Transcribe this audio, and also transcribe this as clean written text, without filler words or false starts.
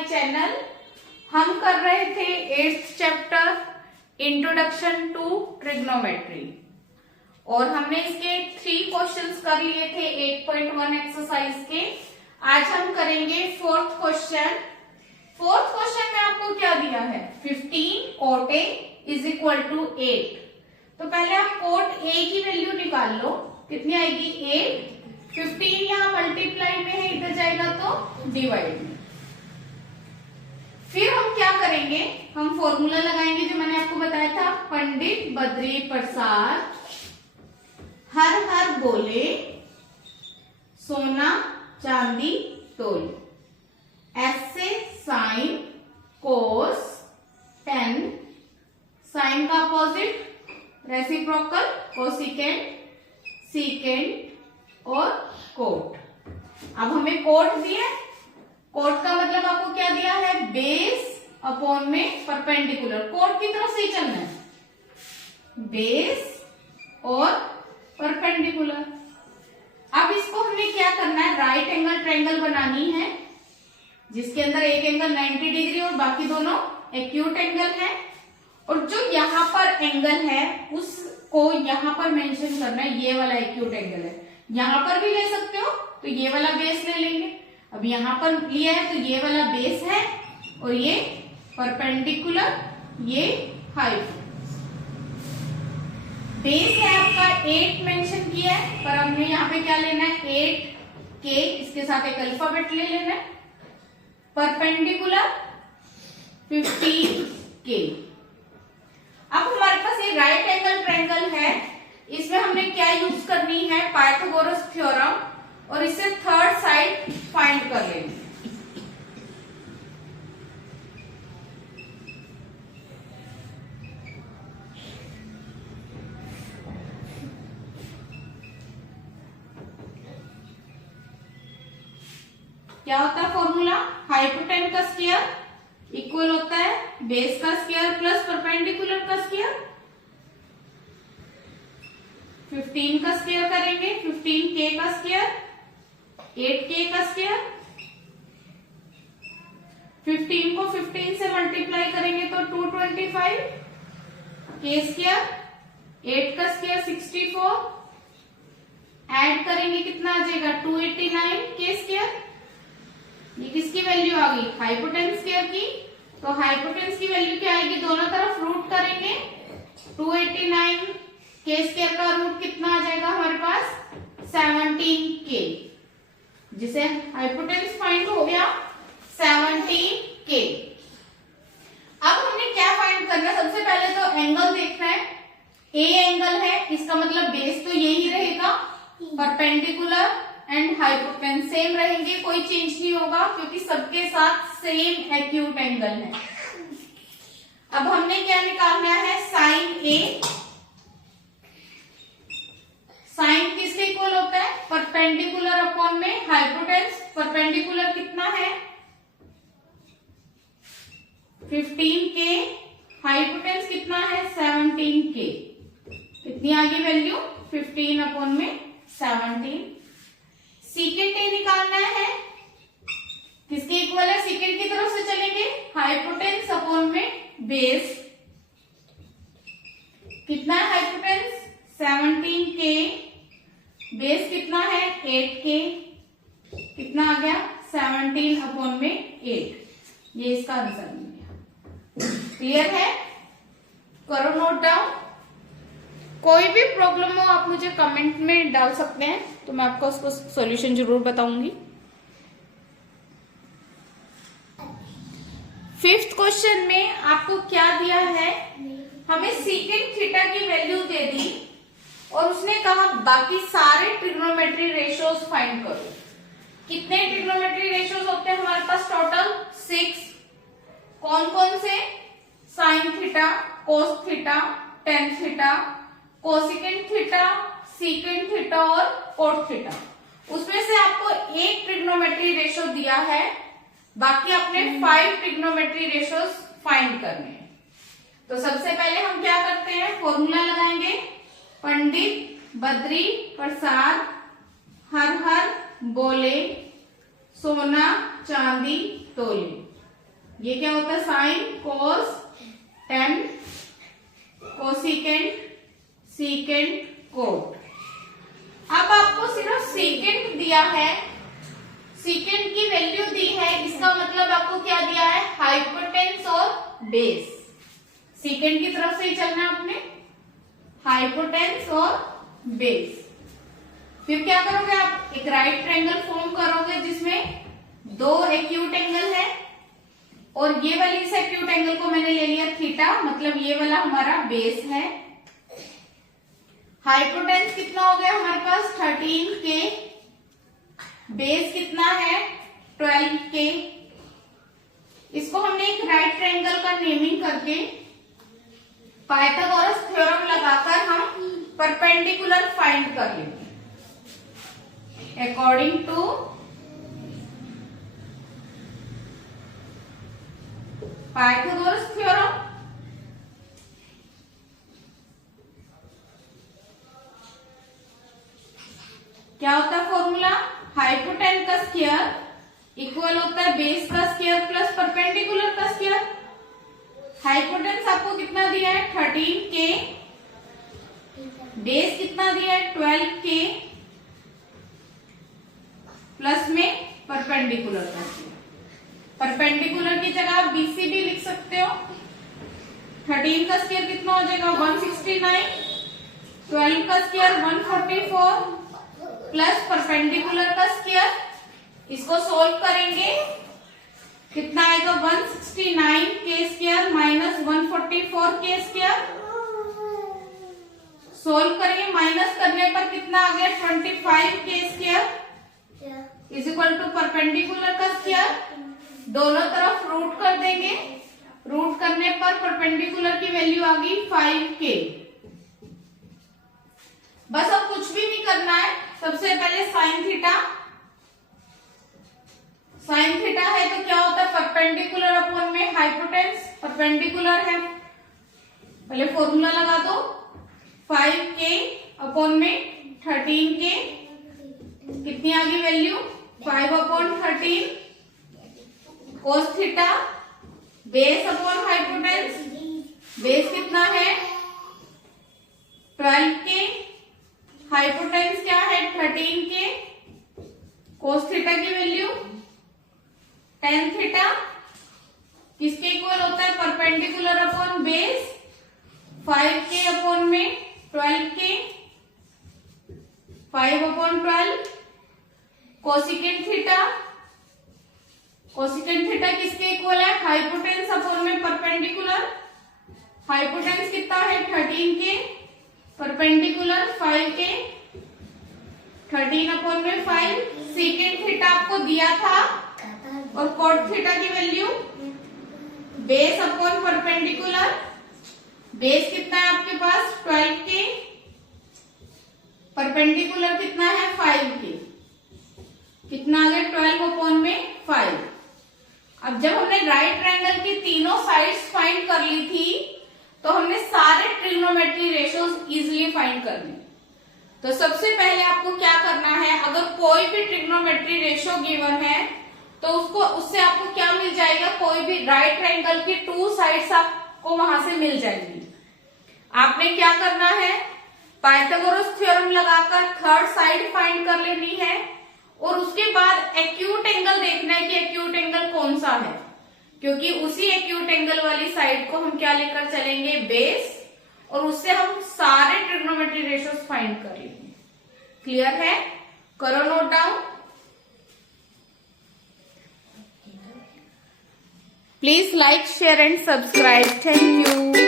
My channel. हम कर रहे थे 8th chapter introduction to trigonometry और हमने इसके 3 क्वेश्चंस कर लिए थे 8.1 एक्सरसाइज के। आज हम करेंगे 4th क्वेश्चन। 4th क्वेश्चन में आपको क्या दिया है, 15 cot A is equal to 8। तो पहले आप cot A की वैल्यू निकाल लो, कितनी आएगी 8। 15 यहाँ मल्टीप्लाई में है, इधर जाएगा तो डिवाइड में। फिर हम क्या करेंगे, हम फॉर्मूला लगाएंगे जो मैंने आपको बताया था, पंडित बद्री प्रसाद हर हर बोले सोना चांदी तोले। ऐसे साइन कोस टेन, साइन का अपोजिट रेसिप्रोकल कोसिकेंट सीकेंट और कोट। अब हमें कोट दिया, कोट का मतलब आपको क्या दिया है, बेस अपॉन में परपेंडिकुलर। कोट की तरफ से ही चलना है, बेस और परपेंडिकुलर। अब इसको हमें क्या करना है, राइट एंगल ट्रायंगल बनानी है जिसके अंदर एक एंगल 90 डिग्री और बाकी दोनों एक्यूट एंगल है। और जो यहाँ पर एंगल है उसको यहाँ पर मेंशन करना है, ये वाला एक्यूट एंगल है। यहां पर भी ले सकते हो तो ये वाला बेस ले लेंगे। अब यहां पर लिया है तो ये वाला बेस है और ये परपेंडिकुलर, ये हाइपोटेन्यूज। बेस है आपका 8 मेंशन किया है, पर हमने यहाँ पे क्या लेना है 8 के, इसके साथ एक अल्फाबेट ले लेना है। परपेंडिकुलर 15 के। अब हमारे पास ये राइट एंगल ट्रायंगल है, इसमें हमने क्या यूज करनी है, पाइथागोरस थ्योरम, और इससे थर्ड साइड फाइंड कर लेंगे। क्या होता है फॉर्मूला, हाइपोटेन्यूज का स्क्वायर इक्वल होता है बेस का स्क्वायर प्लस परपेंडिकुलर का स्क्वायर। 15 का स्क्वायर करेंगे, 15k का स्क्वायर 8k का स्क्वायर। 15 को 15 से मल्टीप्लाई करेंगे तो 225 k स्क्वायर, 8 का स्क्वायर 64, ऐड करेंगे कितना आ जाएगा 289 k स्क्वायर। ये किसकी वैल्यू आ गई, हाइपोटेन्यूज स्क्वायर की। तो हाइपोटेन्यूज की वैल्यू क्या आएगी, दोनों तरफ रूट करेंगे, 289 के स्क्वायर का रूट कितना आ जाएगा हमारे पास 17k, जिसे हाइपोटेन्यूज फाइंड हो गया 17k। अब हमने क्या फाइंड करना है, सबसे पहले तो एंगल देखना है। ए एंगल है, इसका मतलब बेस तो यही रहेगा, परपेंडिकुलर एंड हाइपोटेन्यूज सेम रहेंगे, कोई चेंज नहीं होगा क्योंकि सबके साथ सेम एक्यूट एंगल है। अब हमने क्या निकालना है, साइन ए। साइन किसके इक्वल होता है, परपेंडिकुलर अपॉन में हाइपोटेन्यूज। परपेंडिकुलर कितना है 15k, हाइपोटेन्यूज कितना है 17k। कितनी आ गई वैल्यू 15 अपॉन में 17। सीकेंट ए निकालना है, किसके इक्वल है, सीकेंट की तरफ से चलेंगे, हाइपोटेन्यूज अपॉन में बेस। कितना है हाइपोटेन्यूज 17k, बेस कितना है 8k, कितना आ गया 17 अपॉन में 8। ये इसका आंसर बन गया। क्लियर है, करो नोट डाउन। कोई भी प्रॉब्लम हो आप मुझे कमेंट में डाल सकते हैं, तो मैं आपको उसको सॉल्यूशन जरूर बताऊंगी। 5th क्वेश्चन में आपको क्या दिया है, हमें सीकेंट थीटा की वैल्यू दे दी और उसने कहा बाकी सारे ट्रिग्नोमेट्री रेशियोज फाइंड करो। कितने ट्रिग्नोमेट्री रेशियोज होते हैं हमारे पास, टोटल 6। कौन कौन से, sine theta, cos theta, tan theta, cosecant theta, secant theta और कोट थीटा। उसमें से आपको एक ट्रिग्नोमेट्री रेशियो दिया है, बाकी अपने 5 ट्रिग्नोमेट्री रेशियोज फाइंड करने हैं। तो सबसे पहले हम क्या करते हैं, फॉर्मूला लगाएंगे, पंडित बद्री प्रसाद हर हर बोले सोना चांदी तोले। ये क्या होता है, साइन, कोस, टेन, कोसिकेंट, सीकेंट, कोट। अब आपको सिर्फ सीकेंट दिया है, सीकेंट की वैल्यू दी है, इसका मतलब आपको क्या दिया है, हाइपोटेन्स और बेस। सीकेंट की तरफ से ही चलना है आपने, हाइपोटेन्स और बेस। फिर क्या करोगे आप, एक राइट ट्रायंगल फॉर्म करोगे जिसमें दो एक्यूट एंगल है, और ये वाली इस एक्यूट एंगल को मैंने ले लिया थीटा, मतलब ये वाला हमारा बेस है। हाइपोटेन्स कितना हो गया हमारे पास 13K, बेस कितना है 12K। इसको हमने एक राइट ट्रायंगल का नेमिंग करके पाइथागोरस थ्योरम लगाकर हम परपेंडिकुलर फाइंड कर लेंगे। अकॉर्डिंग टू पाइथागोरस थ्योरम, क्या होता है फॉर्मूला, हाइपोटेन का स्क्वायर इक्वल होता है बेस का स्क्वायर प्लस परपेंडिकुलर का स्क्वायर। हाइपोटेन्स आपको कितना दिया है 13K, बेस कितना दिया है 12K, प्लस में परपेंडिकुलर का स्क्वायर। परपेंडिकुलर की जगह आप BC भी लिख सकते हो। 13 का स्क्वायर कितना हो जाएगा 169, 12 का स्क्वायर 144 प्लस परपेंडिकुलर का स्क्वायर। इसको सोल्व करेंगे कितना आएगा 169K square minus 144K square. Solve करेंगे, माइनस करने पर कितना आ गया 25K square is equal to perpendicular का स्क्वायर। दोनों तरफ रूट कर देंगे, रूट करने पर परपेंडिकुलर की वैल्यू आ गई 5K। बस अब कुछ भी नहीं करना है, सबसे पहले साइन थीटा, साइन थीटा है तो क्या होता है परपेंडिकुलर अपॉन में हाइपोटेन्स, परपेंडिकुलर है, पहले फॉर्मूला लगा दो 5K अपॉन में 13K, कितनी आ गई value 5 upon 13 cos theta, base upon hypotenuse, base कितना है 12K, हाइपोटेन्स क्या है 13K, कोस थीटा की वैल्यू tan थीटा, किसके इक्वल होता है perpendicular upon base 5K upon में 12K, 5 upon 12, cosecant theta, cosecant theta किसके इक्वल है हाइपोटेन्स अपॉन में परपेंडिकुलर, हाइपोटेन्स कितना है 13K, परपेंडिकुलर 5K, 13 अपॉन में 5, सीकेंट थीटा आपको दिया था और कॉट थीटा की value base upon perpendicular, base कितना है आपके पास 12K, परपेंडिकुलर कितना है 5K, कितना आ गया 12 अपॉन में 5। अब जब हमने राइट ट्रायंगल की तीनों साइड्स फाइंड कर ली थी तो हमने सारे ट्रिग्नोमेट्री रेशियोज इजीली फाइंड कर ली। तो सबसे पहले आपको क्या करना है, अगर कोई भी ट्रिग्नोमेट्री रेशियो गिवन है तो उससे आपको क्या मिल जाएगा, कोई भी राइट ट्रायंगल की 2 साइड्स आपको वहां से मिल जाएंगी। आपने क्या करना है, पाइथागोरस थ्योरम लगाकर थर्ड साइड फाइंड कर लेनी है और उसके बाद एक्यूट एंगल देखना है कि एक्यूट एंगल कौन सा है, क्योंकि उसी एक्यूट एंगल वाली साइड को हम क्या लेकर चलेंगे बेस, और उससे हम सारे ट्रिग्नोमेट्री रेशियोज फाइंड कर लेंगे। क्लियर है, करो note down. Please like share and subscribe, thank you.